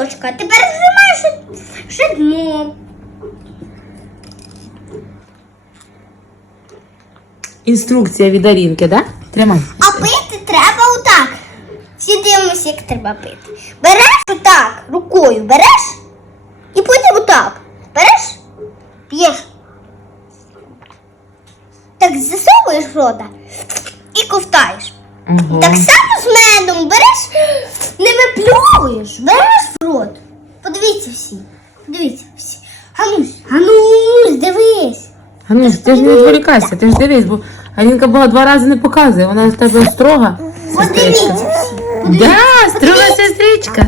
ложка. Тепер зжимаєш ще, дно. Інструкція від Арінки, да? Тримай. А пити треба отак. Всі дивимося, як треба пити. Береш отак, рукою береш і потім отак. Береш, п'єш. Так засовуєш в рота і ковтаєш. Ого. Так само з медом береш, не випльовуєш, береш рот. Подивіться всі. Подивіться всі. Ганусь, Ганусь, дивись. Гануш, ти ж не відволікайся, ти ж дивись, бо Арінка була два рази не показує, вона в тебе строга. Подивіться всі. Да, строга сестричка.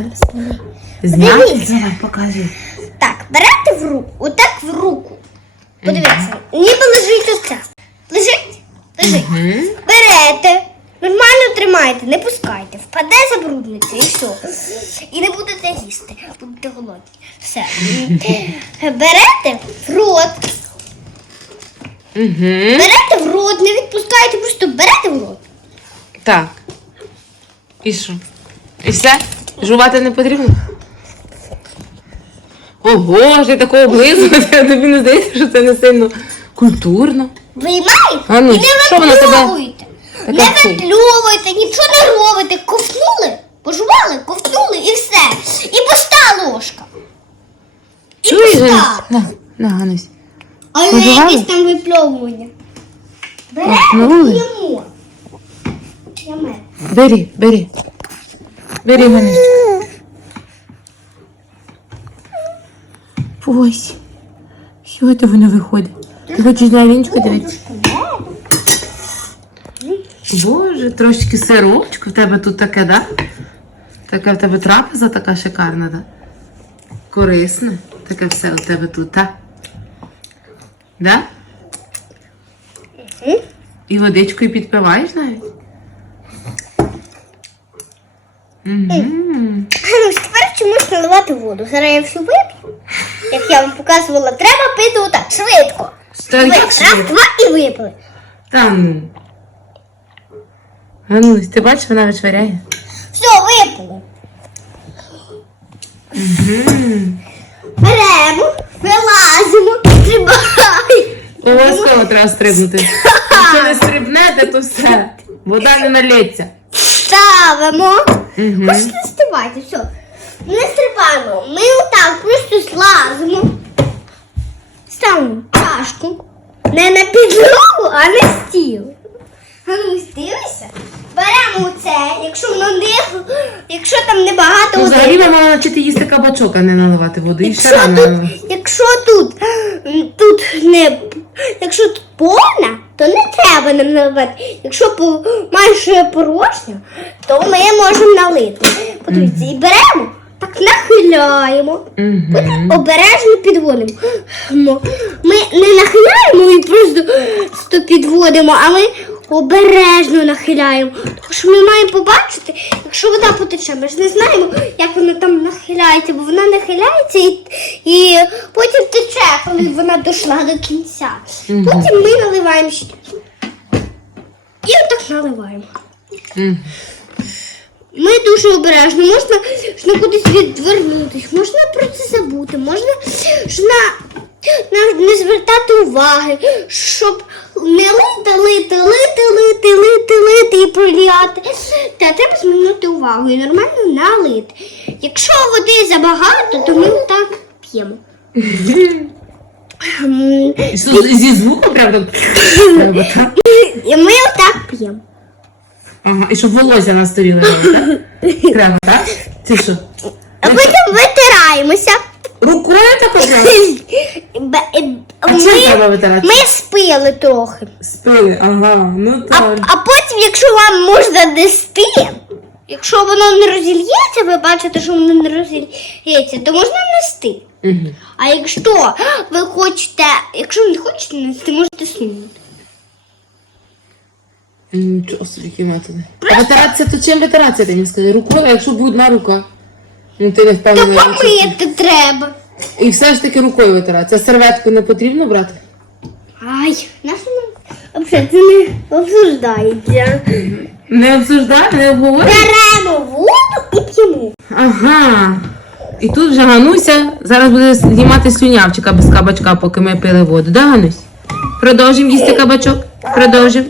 Подивіться. давай, покажи. Так, берете в руку, отак в руку. Подивіться, ніби лежить оце. Лежить? Лежить. Берете, нормально тримайте, не пускайте, впаде, забрудниться і все. І не будете їсти, будете голодні. Все. Берете в рот, Мгм. берете в рот, не відпускайте, просто берете в рот. Так. І що? І все? Жувати не потрібно? Ого, ж ти такого облизувати, тобі не здається, що це не сильно культурно. Виймаєте А ну, і не що вона тебе. Не вчить? нічого не робите. Ковтнули, пожували, ковтнули і все. І пуста ложка. І пуста. На, на, Ганусь. А не Пожували? якесь там випльовування. Беремо Ковтнули? і їмо. Яме. Бери, бери. Бери, Ганусечка. Ось. Що це воно виходить? Ти хочеш на Аліночку дивитися? Боже, трошечки сиропчику в тебе тут таке, да? Така в тебе трапеза така шикарна, да? Корисна. Таке все у тебе тут, так? Да? І водичкою підпиваєш навіть? Угу. Ну, тепер чомусь наливати воду. Зараз я всю вип'ю. Як я вам показувала, треба пити отак, швидко. Та Ви- Раз, швидко? два і випили. Та ну. Ганусь, ти бачиш, вона вичваряє? Все, випили. Беремо, вилазимо, стрибай. Обов'язково треба стрибнути. Якщо не стрибнете, то все. Вода не налється. Ставимо. Угу. Ось не стрибайте, все. Не стрибаємо. Ми отак просто слазимо. Ставимо чашку. Не на підлогу, а на стіл. А ну, дивися. Беремо це, якщо воно не, якщо там небагато Ну, води. взагалі мама навчити їсти кабачок, а не наливати воду. І ще Якщо рано. тут, наливати. якщо тут, м, тут не, якщо тут повна, то не треба нам наливати. Якщо по, майже порожня, то ми можемо налити. Подивіться, і беремо, так нахиляємо, Мгм. обережно підводимо. Мо- Ми не нахиляємо і просто сто підводимо, а ми обережно нахиляємо. Тому що ми маємо побачити, якщо вода потече, ми ж не знаємо, як вона там нахиляється, бо вона нахиляється і, і потім тече, коли вона дійшла до кінця. Потім ми наливаємо ще. І отак наливаємо. Ми дуже обережно, можна ж на кудись відвернутись, можна про це забути, можна ж на, на не звертати уваги, щоб не лити, лити, лити, лити, лити, лити і проляти. Та треба звернути увагу і нормально налити. Якщо води забагато, то ми так п'ємо. Що, зі звуком так? Треба, так? І ми отак п'ємо. Ага, і щоб волосся на столі так? Треба, так? Це що? А потім витираємося. Рукою так одразу? Е, А чим Ми, витирати? ми спили трохи. Спили, ага, ну А, так. а потім, якщо вам можна нести, якщо воно не розільється, ви бачите, що воно не розільється, то можна нести. Угу. А якщо ви хочете, якщо ви не хочете нести, можете сунути. Нічого собі, які методи. А витиратися, то чим витиратися, ти мені скажи? Рукою, а якщо буде одна рука? Ну ти не То впевнений. помити треба. І все ж таки рукою витиратися. А серветку не потрібно брати? Ай, нащо нам взагалі це не обсуждається. Не обсуждати, не обговорювати? Беремо воду і п'ємо. Ага. І тут вже Гануся зараз буде знімати слюнявчика без кабачка, поки ми пили воду. Да, Ганусь? Продовжимо їсти кабачок? Продовжимо.